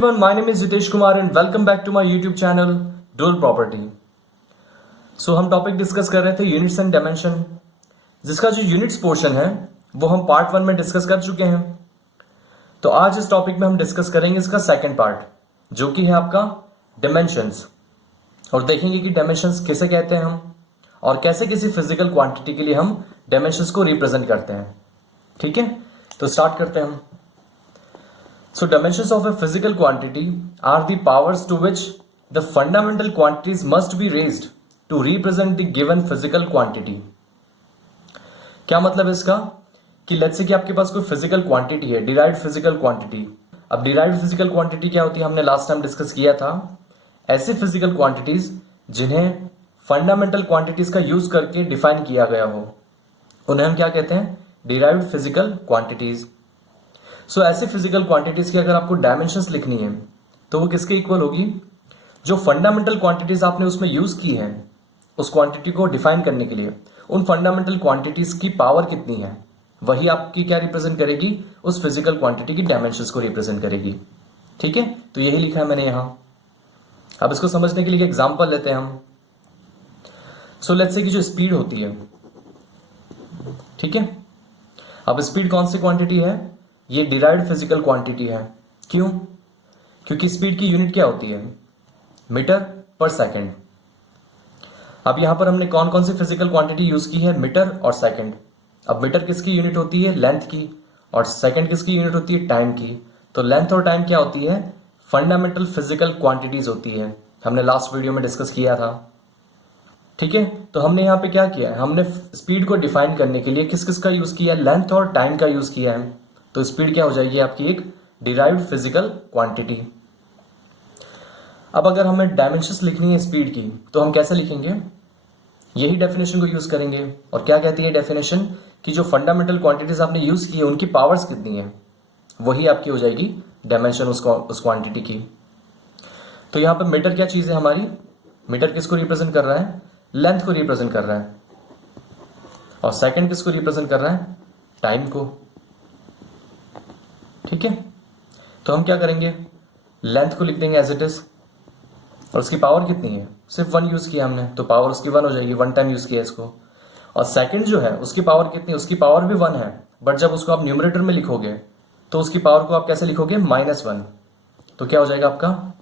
Everyone, my name is Jitesh Kumar and welcome back to my YouTube channel Dual Property. So हम topic discuss कर रहे थे units and dimension, जिसका जो units portion है वो हम पार्ट 1 में डिस्कस कर चुके हैं। तो आज इस टॉपिक में हम डिस्कस करेंगे इसका सेकंड पार्ट, जो कि है आपका डायमेंशंस, और देखेंगे कि डायमेंशंस किसे कहते हैं हम और कैसे किसी फिजिकल क्वांटिटी के लिए हम डायमेंशंस को रिप्रेजेंट करते हैं। ठीक है, तो स्टार्ट करते हैं हम। So dimensions of a physical quantity are the powers to which the fundamental quantities must be raised to represent the given physical quantity. क्या मतलब है इसका कि लेट्स से कि आपके पास कोई फिजिकल क्वांटिटी है, डिराइव्ड फिजिकल क्वांटिटी। अब डिराइव्ड फिजिकल क्वांटिटी क्या होती है, हमने लास्ट टाइम डिस्कस किया था। ऐसी फिजिकल क्वांटिटीज जिन्हें फंडामेंटल क्वांटिटीज का यूज करके डिफाइन किया गया हो, उन्हें हम क्या कहते हैं, डिराइव्ड फिजिकल क्वांटिटीज। सो ऐसे फिजिकल क्वांटिटीज की अगर आपको डायमेंशंस लिखनी है तो वो किसके इक्वल होगी, जो फंडामेंटल क्वांटिटीज आपने उसमें यूज की है उस क्वांटिटी को डिफाइन करने के लिए, उन फंडामेंटल क्वांटिटीज की पावर कितनी है, वही आपकी क्या रिप्रेजेंट करेगी, उस फिजिकल क्वांटिटी की डायमेंशंस को रिप्रेजेंट करेगी। ठीक है, तो यही लिखा है मैंने यहां। अब इसको समझने के लिए एग्जांपल लेते हैं हम। सो लेट्स से कि जो स्पीड होती है, ठीक है, अब स्पीड कौन सी क्वांटिटी है, ये डिराइव्ड फिजिकल क्वांटिटी है। क्यों? क्योंकि स्पीड की यूनिट क्या होती है, मीटर पर सेकंड। अब यहां पर हमने कौन कौन सी फिजिकल क्वांटिटी यूज की है, मीटर और सेकंड। अब मीटर किसकी यूनिट होती है, लेंथ की, और सेकंड किसकी यूनिट होती है, टाइम की। तो लेंथ और टाइम क्या होती है, फंडामेंटल फिजिकल क्वांटिटीज होती है, हमने लास्ट वीडियो में डिस्कस किया था। ठीक है, तो हमने यहां पे क्या किया है, हमने स्पीड को डिफाइन करने के लिए किस किस का यूज किया है, लेंथ और टाइम का यूज किया है। तो स्पीड क्या हो जाएगी, आपकी एक डिराइव्ड फिजिकल क्वांटिटी। अब अगर हमें डायमेंशंस लिखनी है स्पीड की, तो हम कैसे लिखेंगे, यही डेफिनेशन को यूज करेंगे। और क्या कहती है डेफिनेशन, कि जो फंडामेंटल क्वांटिटीज आपने यूज की है उनकी पावर्स कितनी है, वही आपकी हो जाएगी डायमेंशन उस क्वांटिटी की। तो यहां पर मीटर क्या चीज है हमारी, मीटर किसको रिप्रेजेंट कर रहा है, लेंथ को रिप्रेजेंट कर रहा है, और सेकंड किसको रिप्रेजेंट कर रहा है, टाइम को। ठीक है, तो हम क्या करेंगे, लेंथ को लिख देंगे एज इट इज, और उसकी पावर कितनी है, सिर्फ 1 यूज किया हमने, तो पावर उसकी 1 हो जाएगी, 1 टाइम यूज किया इसको। और सेकंड जो है उसकी पावर कितनी, उसकी पावर भी 1 है, बट जब उसको आप न्यूमरेटर में लिखोगे तो उसकी पावर को आप कैसे लिखोगे, -1। तो क्या हो जाएगा आपका,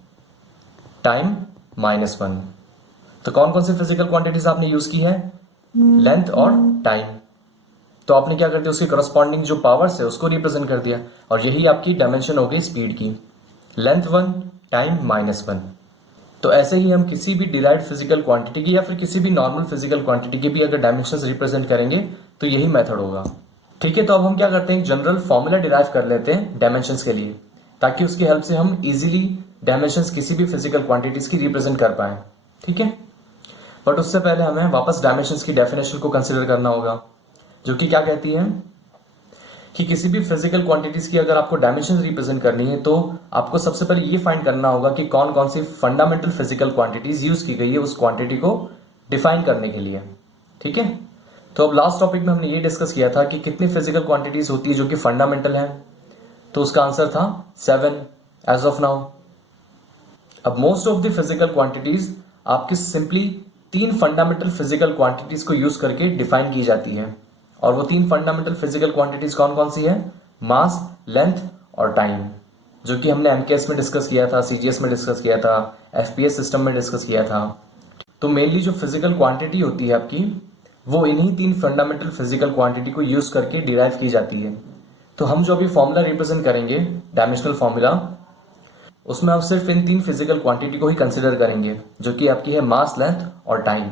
टाइम -1। तो कौन कौन सी फिजिकल क्वांटिटीज आपने यूज की है, लेंथ और टाइम। तो आपने क्या कर दिया, उसके करस्पॉन्डिंग जो पावर्स है उसको रिप्रेजेंट कर दिया, और यही आपकी डायमेंशन हो गई स्पीड की, लेंथ 1 टाइम -1। तो ऐसे ही हम किसी भी डिराइव्ड फिजिकल क्वांटिटी की या फिर किसी भी नॉर्मल फिजिकल क्वांटिटी की भी अगर डायमेंशंस रिप्रेजेंट करेंगे तो यही मेथड होगा। ठीक है, तो अब हम क्या करते हैं, जनरल फॉर्मूला डिराइव कर लेते हैं डायमेंशंस के लिए, ताकि उसकी हेल्प से हम इजीली डायमेंशंस किसी भी फिजिकल क्वांटिटीज की रिप्रेजेंट कर पाए। ठीक है, बट उससे पहले हमें वापस डायमेंशंस की डेफिनेशन को कंसिडर करना होगा, जो कि क्या कहती है कि किसी भी फिजिकल क्वांटिटीज की अगर आपको डायमेंशन रिप्रेजेंट करनी है तो आपको सबसे पहले ये फाइंड करना होगा कि कौन कौन सी फंडामेंटल फिजिकल क्वांटिटीज यूज की गई है उस क्वांटिटी को डिफाइन करने के लिए। ठीक है, तो अब लास्ट टॉपिक में हमने ये डिस्कस किया था कि कितनी फिजिकल क्वांटिटीज होती है जो कि फंडामेंटल है, तो उसका आंसर था 7 एज ऑफ नाउ। अब most of the physical quantities आपकी सिंपली 3 फंडामेंटल फिजिकल क्वांटिटीज को यूज करके डिफाइन की जाती है, और वो 3 फंडामेंटल फिजिकल क्वांटिटीज कौन कौन सी है, मास, लेंथ और टाइम, जो कि हमने एमकेएस में डिस्कस किया था, सीजीएस में डिस्कस किया था, एफपीएस सिस्टम में डिस्कस किया था। तो मेनली जो फिजिकल क्वांटिटी होती है आपकी, वो इन्हीं 3 फंडामेंटल फिजिकल क्वांटिटी को यूज करके डिराइव की जाती है। तो हम जो अभी फॉर्मूला रिप्रेजेंट करेंगे, डायमेंशनल फॉर्मूला, उसमें हम सिर्फ इन 3 फिजिकल क्वांटिटी को ही कंसिडर करेंगे, जो कि आपकी है मास, लेंथ और टाइम।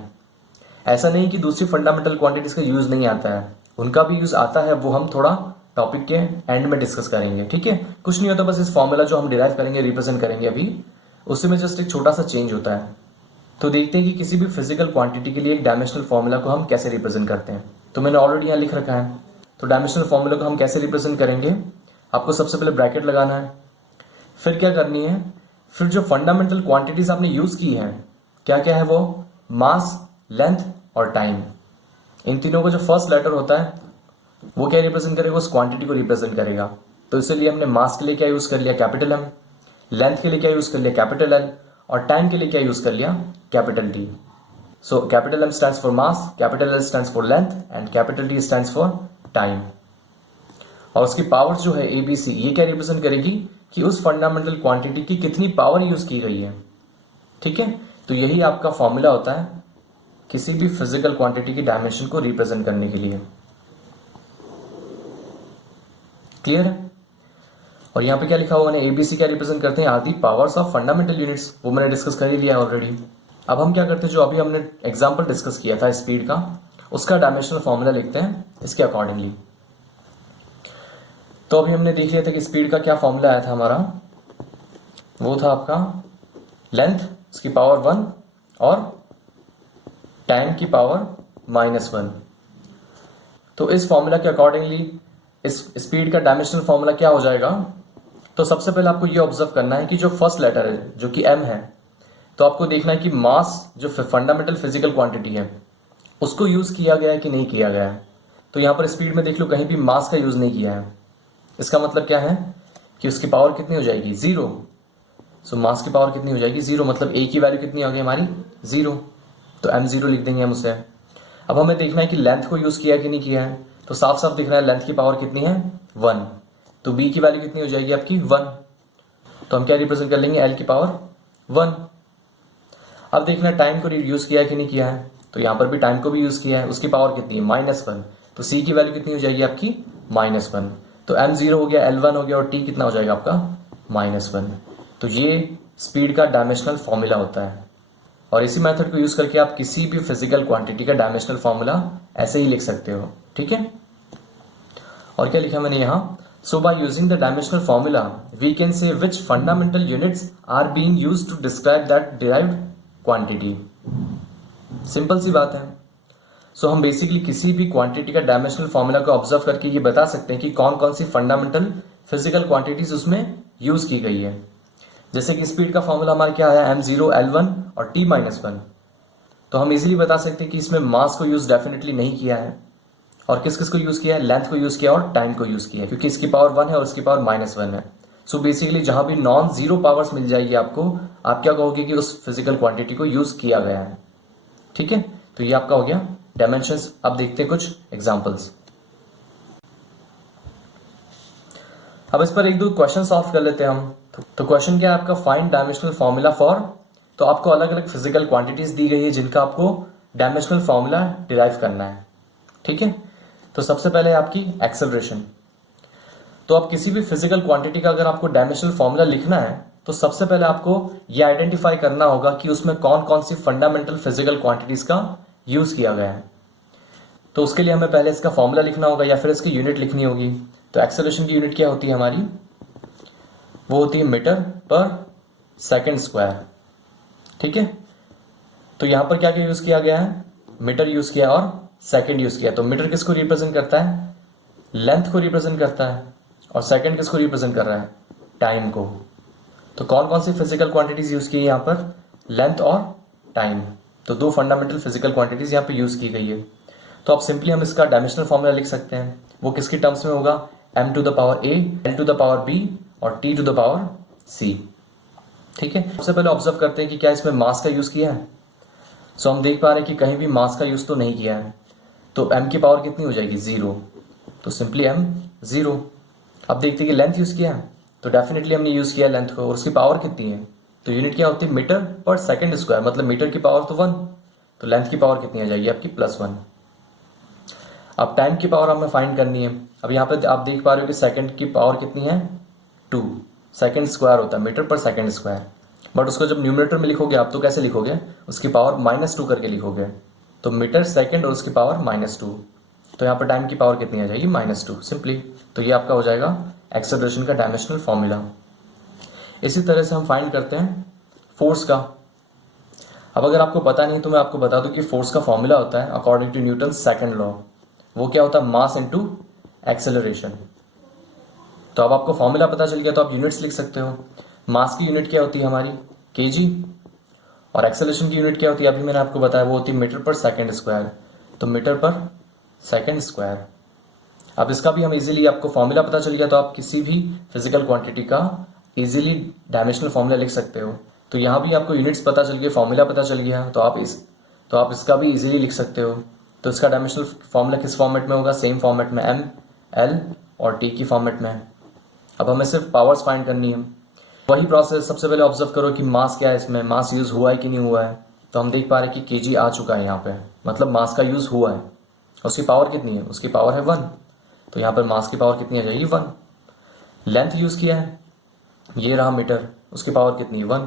ऐसा नहीं कि दूसरी फंडामेंटल क्वांटिटीज का यूज नहीं आता है, उनका भी यूज आता है, वो हम थोड़ा टॉपिक के एंड में डिस्कस करेंगे। ठीक है, कुछ नहीं होता, बस इस फॉर्मूला जो हम डिराइव करेंगे, रिप्रेजेंट करेंगे अभी, उससे में जस्ट एक छोटा सा चेंज होता है। तो देखते हैं कि किसी भी फिजिकल क्वांटिटी के लिए एक डायमेंशनल फॉर्मूला को हम कैसे रिप्रेजेंट करते हैं। तो मैंने ऑलरेडी यहाँ लिख रखा है। तो डायमेंशनल फॉर्मूला को हम कैसे रिप्रेजेंट करेंगे, आपको सबसे पहले ब्रैकेट लगाना है, फिर क्या करनी है, फिर जो फंडामेंटल क्वांटिटीज आपने यूज की है, क्या क्या है वो, मास, लेंथ और टाइम। इन तीनों का जो फर्स्ट लेटर होता है वो क्या रिप्रेजेंट करेगा, उस क्वांटिटी को रिप्रेजेंट करेगा। तो इसलिए हमने मास के लिए क्या यूज कर लिया, कैपिटल एम, लेंथ के लिए क्या यूज़ कर लिया, कैपिटल एल, और टाइम के लिए क्या यूज़ कर लिया, capital T. So capital M stands for mass, capital L stands for length and capital T stands for time. और उसकी पावर जो है एबीसी, ये क्या रिप्रेजेंट करेगी कि उस फंडामेंटल क्वांटिटी की कितनी पावर यूज़ की गई है। ठीक है, तो यही आपका फॉर्मूला होता है किसी भी फिजिकल क्वांटिटी की डायमेंशन को रिप्रेजेंट करने के लिए। क्लियर है? और यहाँ पे क्या लिखा हुआ है, एबीसी क्या रिप्रेजेंट करते हैं, are the powers of fundamental units, वो मैंने डिस्कस कर ही लिया ऑलरेडी। अब हम क्या करते हैं, जो अभी हमने एग्जाम्पल डिस्कस किया था स्पीड का, उसका डायमेंशनल फॉर्मूला लिखते हैं इसके अकॉर्डिंगली। तो अभी हमने देख लिया था कि स्पीड का क्या फॉर्मूला आया था हमारा, वो था आपका लेंथ उसकी पावर 1 और टाइम की पावर -1। तो इस फॉर्मूला के अकॉर्डिंगली इस स्पीड का डायमेंशनल फॉर्मूला क्या हो जाएगा। तो सबसे पहले आपको ये ऑब्जर्व करना है कि जो फर्स्ट लेटर है जो कि m है, तो आपको देखना है कि मास जो फंडामेंटल फिजिकल क्वांटिटी है उसको यूज किया गया है कि नहीं किया गया है। तो यहाँ पर स्पीड में देख लो कहीं भी मास का यूज नहीं किया है। इसका मतलब क्या है कि उसकी पावर कितनी हो जाएगी, 0। सो मास की पावर कितनी हो जाएगी, 0, मतलब a की वैल्यू कितनी आ गई हमारी, 0। तो m0 लिख देंगे हम उसे। अब हमें देखना है कि लेंथ को यूज किया कि नहीं किया है। तो साफ साफ दिख रहा है लेंथ की पावर कितनी है, 1। तो b की वैल्यू कितनी हो जाएगी आपकी, 1। तो हम क्या रिप्रेजेंट कर लेंगे, l की पावर 1। अब देखना टाइम को यूज किया है कि नहीं किया है। तो यहाँ पर भी टाइम को भी यूज किया है, उसकी पावर कितनी है, -1। तो c की वैल्यू कितनी हो जाएगी आपकी, -1। तो m0 हो गया, l1 हो गया, और t कितना हो जाएगा आपका, -1। तो ये स्पीड का डायमेंशनल फॉर्मूला होता है। और इसी मेथड को यूज करके आप किसी भी फिजिकल क्वांटिटी का डायमेंशनल फॉर्मूला ऐसे ही लिख सकते हो। ठीक है, और क्या लिखा मैंने यहाँ, so by using the dimensional formula we can say which fundamental units are being used to describe that derived quantity. Simple सी बात है। सो हम बेसिकली किसी भी क्वांटिटी का डायमेंशनल फॉर्मूला को ऑब्जर्व करके ये बता सकते हैं कि कौन कौन सी फंडामेंटल फिजिकल क्वांटिटीज उसमें यूज की गई है। जैसे कि स्पीड का फॉर्मूला हमारा क्या है, m0 l1 और t-1। तो हम इजीली बता सकते हैं कि इसमें मास को यूज डेफिनेटली नहीं किया है, और किस किस को यूज किया है, लेंथ को यूज किया और टाइम को यूज किया है, क्योंकि इसकी पावर 1 है और इसकी पावर -1 है। सो बेसिकली जहां भी नॉन जीरो पावर्स मिल जाएगी आपको, आप क्या कहोगे कि उस फिजिकल क्वांटिटी को यूज किया गया है। ठीक है, तो ये आपका हो गया डायमेंशंस। अब देखते हैं कुछ एग्जांपल्स। अब इस पर एक दो क्वेश्चन सॉल्व कर लेते हैं हम। तो क्वेश्चन क्या है आपका, फाइंड डायमेंशनल फॉर्मूला फॉर। तो आपको अलग अलग फिजिकल क्वांटिटीज दी गई है जिनका आपको डायमेंशनल फॉर्मूला डिराइव करना है। ठीक है, तो सबसे पहले आपकी एक्सेलरेशन। तो आप किसी भी फिजिकल क्वांटिटी का अगर आपको डायमेंशनल फॉर्मूला लिखना है तो सबसे पहले आपको ये आइडेंटिफाई करना होगा कि उसमें कौन कौन सी फंडामेंटल फिजिकल क्वांटिटीज का यूज किया गया है। तो उसके लिए हमें पहले इसका फॉर्मूला लिखना होगा या फिर इसकी यूनिट लिखनी होगी। तो एक्सेलरेशन की यूनिट क्या होती है हमारी, वो होती है मीटर पर सेकंड स्क्वायर। ठीक है, तो यहां पर क्या क्या यूज किया गया है, मीटर यूज किया और सेकंड यूज किया। तो मीटर किसको रिप्रेजेंट करता है, लेंथ को रिप्रेजेंट करता है, और सेकंड किसको रिप्रेजेंट कर रहा है, टाइम को। तो कौन कौन सी फिजिकल क्वांटिटीज यूज की है यहाँ पर, लेंथ और टाइम। तो दो फंडामेंटल फिजिकल क्वांटिटीज यहाँ पे यूज की गई है। तो अब सिंपली हम इसका डायमेंशनल फॉर्मूला लिख सकते हैं। वो किसकी टर्म्स में होगा, m to the power a, l to the power b और t to the power c। ठीक है, सबसे पहले ऑब्जर्व करते हैं कि क्या इसमें मास का यूज किया है। सो हम देख पा रहे हैं कि कहीं भी मास का यूज तो नहीं किया है। तो m की पावर कितनी हो जाएगी, 0। तो सिंपली m 0। अब देखते हैं कि लेंथ यूज किया है, तो डेफिनेटली हमने यूज किया लेंथ को, और उसकी पावर कितनी है। तो यूनिट क्या होती है, मीटर पर सेकंड स्क्वायर, मतलब मीटर की पावर तो 1। तो लेंथ की पावर कितनी आ जाएगी आपकी, +1। अब टाइम की पावर हमें फाइंड करनी है। अब यहाँ पे आप देख पा रहे हो कि सेकंड की पावर कितनी है, 2। सेकंड स्क्वायर होता है मीटर पर सेकंड स्क्वायर, बट उसको जब न्यूमरेटर में लिखोगे आप तो कैसे लिखोगे, उसकी पावर -2 करके लिखोगे। तो मीटर सेकंड और उसकी पावर -2। तो यहाँ पर टाइम की पावर कितनी आ जाएगी, -2 सिंपली। तो ये आपका हो जाएगा एक्सेलरेशन का डायमेंशनल फॉर्मूला। इसी तरह से हम फाइंड करते हैं फोर्स का। अब अगर आपको पता नहीं तो मैं आपको बता दूं कि फोर्स का फॉर्मूला होता है according to Newton second law. वो क्या होता है, मास इनटू एक्सेलरेशन। तो अब आपको फॉर्मूला पता चल गया तो आप यूनिट्स लिख सकते हो। मास की यूनिट क्या होती है हमारी, केजी, और एक्सेलरेशन की यूनिट क्या होती है अभी मैंने आपको बताया, वो होती है मीटर पर सेकंड स्क्वायर। तो मीटर पर सेकंड स्क्वायर। अब इसका भी हम इजीली, आपको फॉर्मूला पता चल गया तो आप किसी भी फिजिकल क्वांटिटी का इजीली डायमेंशनल फॉर्मूला लिख सकते हो। तो यहाँ भी आपको यूनिट्स पता चल गए, फॉर्मूला पता चल गया, तो आप इसका भी इजीली लिख सकते हो। तो इसका डायमेंशनल फॉर्मूला किस फॉर्मेट में होगा? सेम फॉर्मेट में, एम, एल और टी की फॉर्मेट में। अब हमें सिर्फ पावर्स फाइंड करनी है। वही प्रोसेस, सबसे पहले ऑब्जर्व करो कि मास क्या है, इसमें मास यूज़ हुआ है कि नहीं हुआ है। तो हम देख पा रहे हैं कि केजी आ चुका है यहाँ पे, मतलब मास का यूज़ हुआ है। उसकी पावर कितनी है? उसकी पावर है 1। तो यहाँ पर मास की पावर कितनी आ जाएगी? 1। लेंथ यूज़ किया है, ये रहा मीटर, उसकी पावर कितनी है? 1।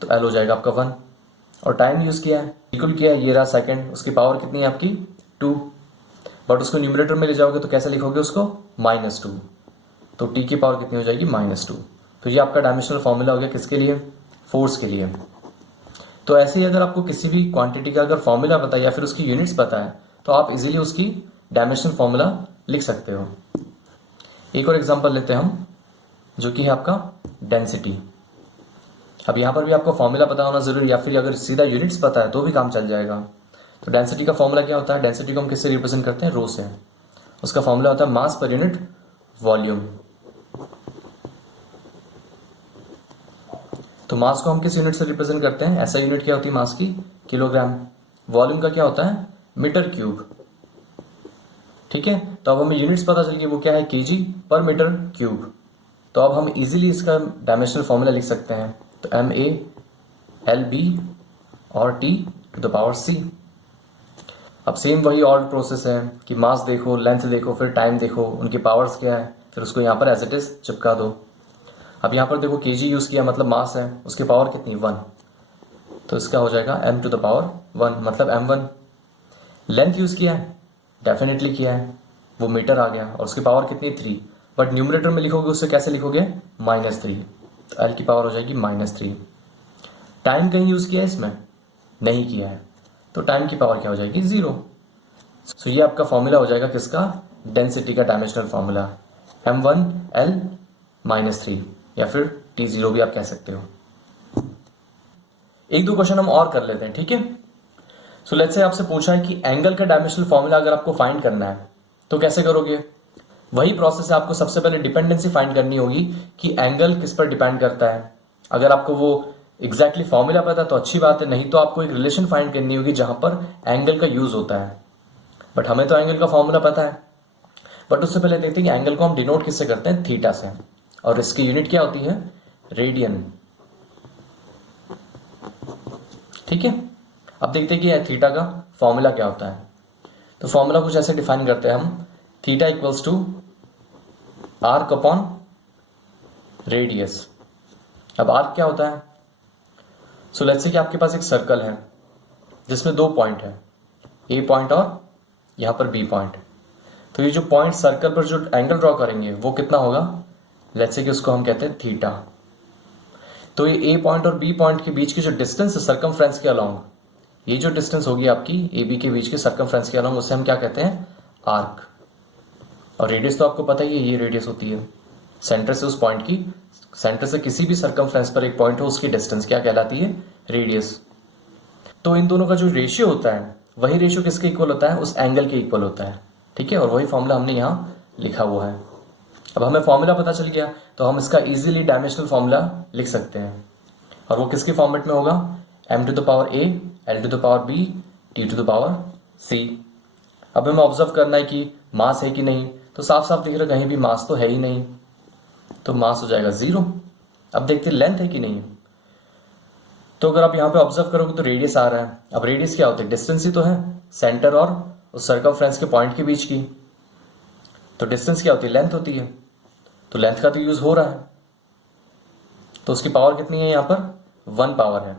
तो एल हो जाएगा आपका 1। और टाइम यूज़ किया है, इक्वल किया है, ये रहा सेकंड, उसकी पावर कितनी है आपकी? 2। बट उसको न्यूमरेटर में ले जाओगे तो कैसे लिखोगे उसको? -2। तो टी की पावर कितनी हो जाएगी? -2। तो ये आपका डायमेंशनल फॉर्मूला हो गया किसके लिए? फोर्स के लिए। तो ऐसे ही अगर आपको किसी भी क्वांटिटी का अगर फॉर्मूला पता है या फिर उसकी यूनिट्स पता है तो आप इजीली उसकी डायमेंशनल फॉर्मूला लिख सकते हो। एक और एग्जांपल लेते हैं हम, जो कि है आपका डेंसिटी। अब यहाँ पर भी आपको फॉर्मूला पता होना जरूरी, या फिर अगर सीधा यूनिट्स पता है तो भी काम चल जाएगा। तो डेंसिटी का फॉर्मूला क्या होता है? डेंसिटी को हम किससे रिप्रेजेंट करते हैं? रो से। उसका फॉर्मूला होता है मास पर यूनिट वॉल्यूम। तो मास को हम किस यूनिट से रिप्रेजेंट करते हैं? ऐसा यूनिट क्या होती है मास की? किलोग्राम। वॉल्यूम का क्या होता है? Metre cube. ठीक है, तो अब हमें यूनिट्स पता चल गई, वो क्या है? केजी पर मीटर क्यूब। तो अब हम इजीली इसका डायमेंशनल फॉर्मूला लिख सकते हैं। तो एम ए एल बी और टी टू द पावर सी। अब सेम वही और प्रोसेस है कि मास देखो, लेंथ देखो, फिर टाइम देखो, उनकी पावर्स क्या है, फिर उसको यहाँ पर एज इट इज चिपका दो। अब यहाँ पर देखो केजी यूज़ किया, मतलब मास है, उसकी पावर कितनी? 1। तो इसका हो जाएगा m टू द पावर 1, मतलब m1। लेंथ यूज़ किया है, डेफिनेटली किया है, वो मीटर आ गया, और उसकी पावर कितनी? 3। बट न्यूमरेटर में लिखोगे उससे कैसे लिखोगे? -3। तो l की पावर हो जाएगी -3। टाइम कहीं यूज़ किया है इसमें? नहीं किया है, तो टाइम की पावर क्या हो जाएगी? 0। सो ये आपका फॉर्मूला हो जाएगा किसका? डेंसिटी का डायमेंशनल फॉर्मूला, m1 l -3, या फिर T0 भी आप कह सकते हो। एक दो क्वेश्चन हम और कर लेते हैं, ठीक है। सो लेट्स से आपसे पूछा है कि एंगल का डायमेंशनल फॉर्मूला अगर आपको फाइंड करना है तो कैसे करोगे? वही प्रोसेस है, आपको सबसे पहले डिपेंडेंसी फाइंड करनी होगी कि एंगल किस पर डिपेंड करता है। अगर आपको वो एग्जैक्टली फॉर्मूला पता है तो अच्छी बात है, नहीं तो आपको एक रिलेशन फाइंड करनी होगी जहां पर एंगल का यूज होता है। बट हमें तो एंगल का फॉर्मूला पता है। बट उससे पहले देखते हैं कि एंगल को हम डिनोट किससे करते हैं? थीटा से। और इसकी यूनिट क्या होती है? रेडियन। ठीक है, अब देखते हैं कि थीटा का फॉर्मूला क्या होता है। तो फॉर्मूला कुछ ऐसे डिफाइन करते हैं हम, theta equals to arc upon radius. अब आर्क क्या होता है? सो लेट्स से कि आपके पास एक सर्कल है जिसमें 2 पॉइंट है, ए पॉइंट और यहां पर बी पॉइंट। तो ये जो पॉइंट सर्कल पर जो एंगल ड्रॉ करेंगे वो कितना होगा? लेट्स से कि उसको हम कहते हैं थीटा। तो ये ए पॉइंट और बी पॉइंट के बीच की जो डिस्टेंस है सर्कमफ्रेंस के अलोंग, ये जो डिस्टेंस होगी आपकी ए बी के बीच के सर्कमफ्रेंस के अलोंग, उसे हम क्या कहते हैं? आर्क। और रेडियस तो आपको पता ही है, ये रेडियस होती है सेंटर से उस पॉइंट की, सेंटर से किसी भी सर्कमफ्रेंस पर एक पॉइंट हो उसकी डिस्टेंस क्या कहलाती है? रेडियस। तो इन दोनों का जो रेशियो होता है वही रेशियो किसके इक्वल होता है? उस एंगल के इक्वल होता है। ठीक है, और वही फॉर्मूला हमने यहाँ लिखा हुआ है। अब हमें फॉर्मूला पता चल गया तो हम इसका इजीली डायमेंशनल फॉर्मूला लिख सकते हैं। और वो किसके फॉर्मेट में होगा? m to the power a, l to the power b, t to the power c। अब हमें ऑब्जर्व करना है कि मास है कि नहीं, तो साफ साफ दिख रहा है कहीं भी मास तो है ही नहीं, तो मास हो जाएगा 0। अब देखते हैं लेंथ है कि नहीं। तो अगर आप यहाँ पे ऑब्जर्व करोगे तो रेडियस आ रहा है। अब रेडियस क्या होती है? डिस्टेंस ही तो है सेंटर और उस सर्कमफ्रेंस के पॉइंट के बीच की। तो डिस्टेंस क्या होती है? लेंथ होती है। तो लेंथ का तो यूज हो रहा है, तो उसकी पावर कितनी है? यहाँ पर 1 पावर है।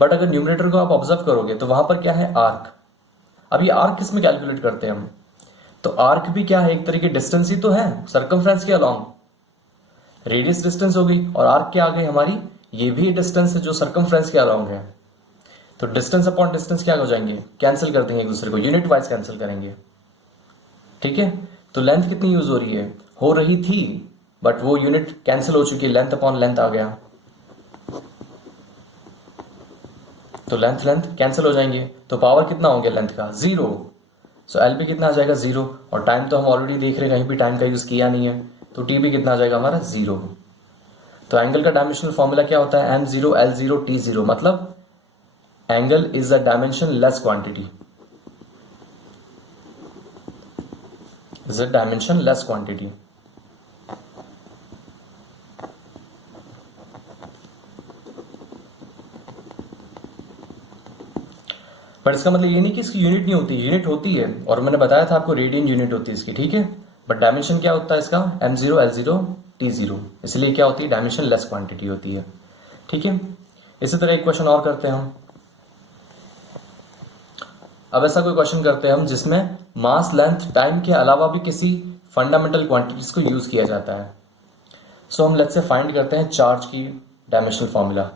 बट अगर न्यूमरेटर को आप ऑब्जर्व करोगे तो वहां पर क्या है? आर्क। अब ये आर्क किस में कैलकुलेट करते हैं हम? तो आर्क भी क्या है? एक तरीके डिस्टेंस ही तो है सर्कमफ्रेंस के अलोंग। रेडियस डिस्टेंस हो गई और आर्क क्या आ गई हमारी? ये भी डिस्टेंस है जो सर्कमफ्रेंस के अलोंग है। तो डिस्टेंस अपॉन डिस्टेंस क्या हो जाएंगे? कैंसिल कर देंगे एक दूसरे को, यूनिट वाइज कैंसिल करेंगे। ठीक है, तो लेंथ कितनी यूज हो रही है? हो रही थी, बट वो यूनिट कैंसिल हो चुकी है, लेंथ अपॉन लेंथ आ गया, तो लेंथ लेंथ कैंसिल हो जाएंगे। तो पावर कितना हो गया लेंथ का? 0। सो एल भी कितना आ जाएगा? 0। और टाइम तो हम ऑलरेडी देख रहे हैं, कहीं भी टाइम का यूज किया नहीं है, तो टी भी कितना आ जाएगा हमारा? 0। तो एंगल का डायमेंशनल फॉर्मूला क्या होता है, m0 l0 t0, मतलब angle is a dimension less quantity, is a dimension less quantity. पर इसका मतलब ये नहीं कि इसकी यूनिट नहीं होती, यूनिट होती है, और मैंने बताया था आपको रेडियन यूनिट होती है इसकी, ठीक है। बट डायमेंशन क्या होता है इसका, m0 l0 t0, इसलिए क्या होती है, डायमेंशन लेस क्वांटिटी होती है, ठीक है। इसी तरह एक क्वेश्चन और करते हैं हम। अब ऐसा कोई क्वेश्चन करते हैं हम जिसमें मास, लेंथ, टाइम के अलावा भी किसी फंडामेंटल क्वांटिटीज को यूज किया जाता है। सो हम लेट्स से फाइंड करते हैं चार्ज की डायमेंशनल फॉर्मूला,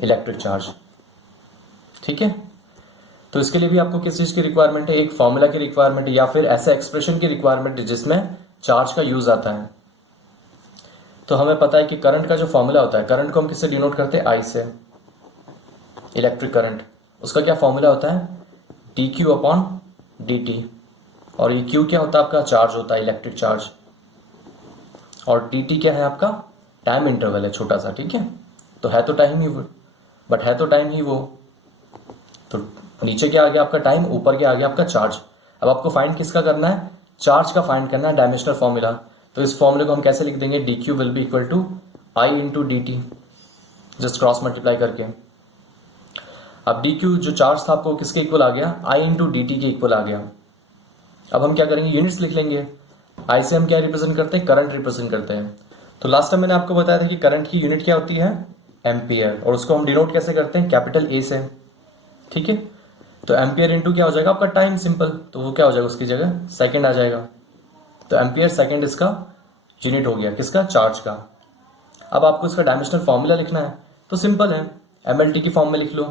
इलेक्ट्रिक चार्ज, ठीक है। तो इसके लिए भी आपको किस चीज की रिक्वायरमेंट है, एक फॉर्मूला की रिक्वायरमेंट है या फिर ऐसे एक्सप्रेशन की रिक्वायरमेंट है जिसमें चार्ज का यूज आता है। तो हमें पता है कि करंट का जो फॉर्मूला होता है, करंट को हम किससे डिनोट करते हैं, आई से, इलेक्ट्रिक करंट, उसका क्या फॉर्मूला होता है, D Q upon D T, और ये क्यू क्या होता है आपका, चार्ज होता है, इलेक्ट्रिक चार्ज, और डी टी क्या है आपका, टाइम इंटरवल है छोटा सा, ठीक है। तो है तो टाइम ही वो, बट है तो टाइम ही वो, तो नीचे क्या आ गया आपका टाइम, ऊपर क्या आ गया आपका चार्ज। अब आपको फाइंड किसका करना है, चार्ज का फाइंड करना है, डायमेंशनल फॉर्मूला। तो इस फॉर्मूले को हम कैसे लिख देंगे, d q will be equal to I into d t, just cross multiply करके। अब डी क्यू जो चार्ज था आपको किसके इक्वल आ गया, आई इंटू डी टी के इक्वल आ गया। अब हम क्या करेंगे, यूनिट्स लिख लेंगे। आई से हम क्या रिप्रेजेंट करते हैं, करंट रिप्रेजेंट करते हैं। तो लास्ट टाइम मैंने आपको बताया था कि करंट की यूनिट क्या होती है, एम्पियर, और उसको हम डिनोट कैसे करते हैं, कैपिटल ए से, ठीक है। तो एम्पियर इंटू क्या हो जाएगा आपका टाइम, सिंपल, तो वो क्या हो जाएगा उसकी जगह सेकंड आ जाएगा। तो एम्पियर सेकंड इसका यूनिट हो गया, किसका, चार्ज का। अब आपको इसका डायमेंशनल फॉर्मूला लिखना है, तो सिंपल है, एमएलटी की फॉर्म में लिख लो।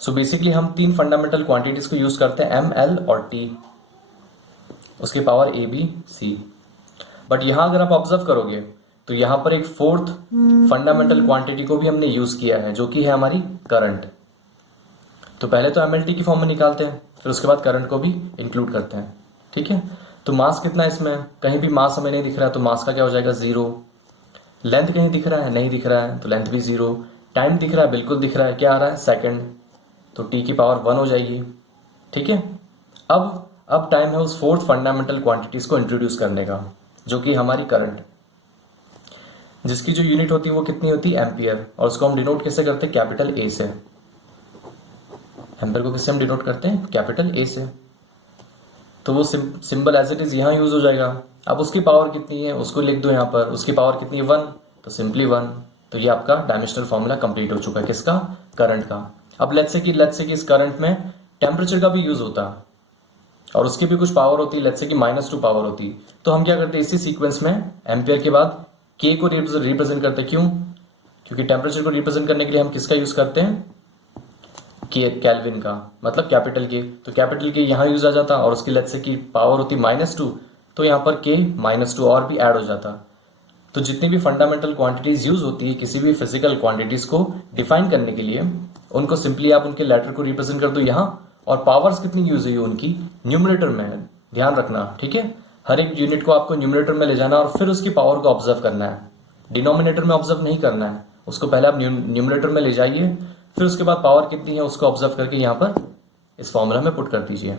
सो बेसिकली हम तीन फंडामेंटल क्वांटिटीज को यूज करते हैं, एम, एल और टी, उसके power A, B, C. But यहां अगर आप ऑब्जर्व करोगे तो यहां पर एक फोर्थ फंडामेंटल क्वांटिटी को भी हमने यूज किया है, जो कि है हमारी करंट। तो पहले तो एमएलटी की फॉर्म में निकालते हैं, फिर उसके बाद करंट को भी इंक्लूड करते हैं, ठीक है। तो मास कितना है इसमें, कहीं भी मास हमें नहीं दिख रहा है, तो मास का क्या हो जाएगा, 0। लेंथ कहीं दिख रहा है, नहीं दिख रहा है, तो लेंथ भी 0। टाइम दिख रहा है, बिल्कुल दिख रहा है, क्या आ रहा है, सेकंड, तो टी की पावर 1 हो जाएगी, ठीक है। अब टाइम है उस फोर्थ फंडामेंटल क्वांटिटीज को इंट्रोड्यूस करने का, जो कि हमारी करंट, जिसकी जो यूनिट होती है वो कितनी होती है, एम्पियर, और उसको हम डिनोट कैसे करते हैं, कैपिटल ए से। एम्पियर को किससे हम डिनोट करते हैं, कैपिटल ए से। तो वो सिंबल एज इट इज यहाँ यूज हो जाएगा। अब उसकी पावर कितनी है उसको लिख दो यहाँ पर, उसकी पावर कितनी है, 1, तो सिंपली 1। तो ये आपका डायमेंशनल फॉर्मूला कंप्लीट हो चुका है, किसका, करंट का। अब लेट्स से कि इस करंट में टेम्परेचर का भी यूज होता है, और उसकी भी कुछ पावर होती है, लेट्स से कि -2 पावर होती है। तो हम क्या करते हैं, इसी सीक्वेंस में एम्पियर के बाद के को रिप्रेजेंट करते हैं, क्यों, क्योंकि टेम्परेचर को रिप्रेजेंट करने के लिए हम किसका यूज करते हैं, केल्विन का, मतलब कैपिटल के। तो कैपिटल के यहाँ यूज आ जाता, और उसकी लेट्स से की पावर होती -2, तो यहाँ पर के -2 और भी ऐड हो जाता। तो जितनी भी फंडामेंटल क्वांटिटीज यूज होती है किसी भी फिजिकल क्वांटिटीज को डिफाइन करने के लिए, उनको सिंपली आप उनके लेटर को रिप्रेजेंट कर दो यहाँ, और पावर्स कितनी यूज हुई उनकी न्यूमरेटर में है, ध्यान रखना, ठीक है। हर एक यूनिट को आपको न्यूमरेटर में ले जाना और फिर उसकी पावर को ऑब्जर्व करना है, डिनोमिनेटर में ऑब्जर्व नहीं करना है, उसको पहले आप न्यूमरेटर में ले जाइए, फिर उसके बाद पावर कितनी है उसको ऑब्जर्व करके यहाँ पर इस फॉर्मूला में पुट कर दीजिए।